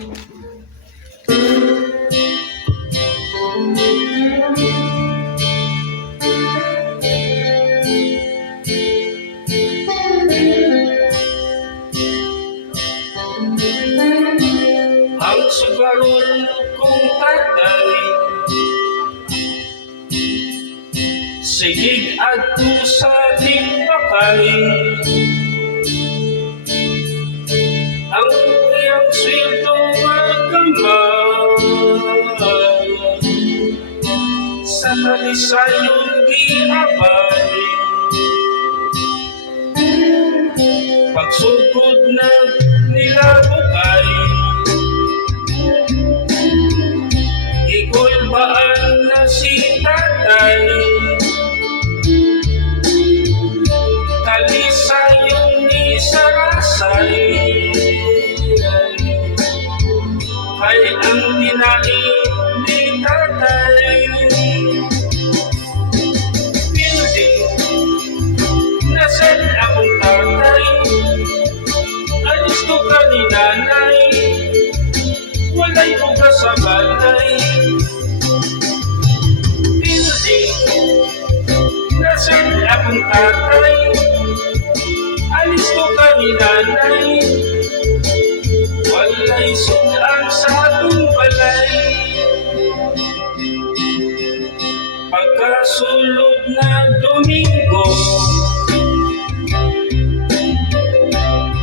Ang sugarol kong tatay, sigig adto sa timbakay. Ang iyang sweldo magamay, sa talisayong giabay. Pagsugod na nilabukay, igulbaan na si tatay. Talisayong ni Sarasay, kay ang dinain ni tatay. Building na set akong tatay, alis ko ka ni nanay, walay bukas sa balay. Building na set akong tatay, alis ko ka ni nanay, walay sudan sa atong balay. Pagkasulod na Domingo,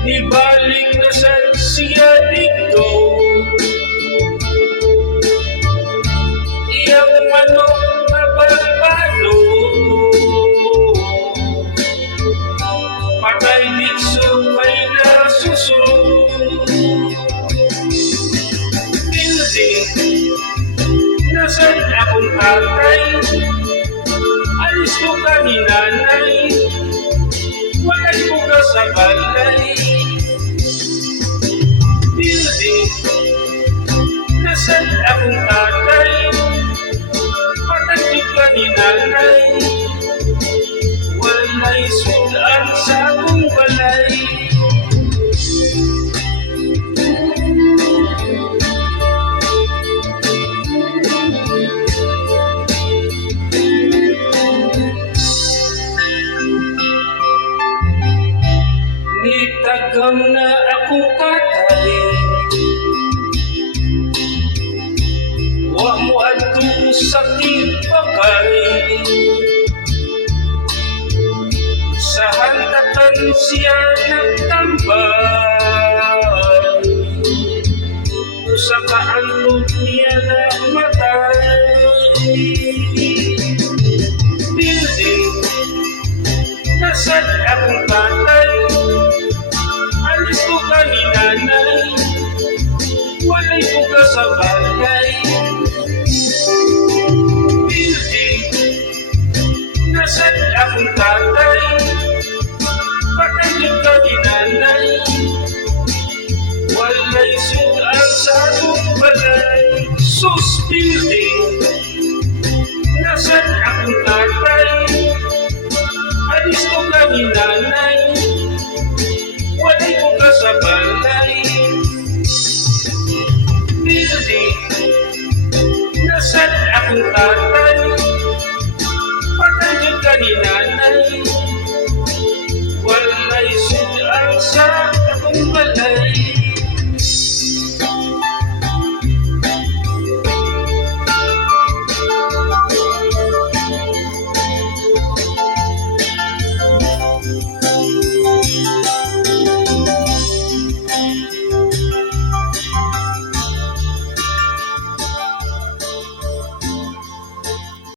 ibalik na sa siya dito. Iyang manok na balbalo, patay ditso kay nasusunod. Building nasan akong tatay, alis ko ka ni nanay, walay bukas sa balay. Building nasan akong tatay, patay ka ni nanay, walay sudan sa akong balay. Nitagam na akong tatay, wa mo adto sa timbakay. Sa handatan siya nagtambay, usa ka anod niya na matay. Building nasan akong tatay, alis ko ka ni nanay, walay bukas sa balay. Building nasan akong tatay, patay ka ni nanay, walay sudan sa atong balay. Sus building nasan akong tatay, alis ko ka ni nanay, walay bukas sa balay. Building nasan akong tatay,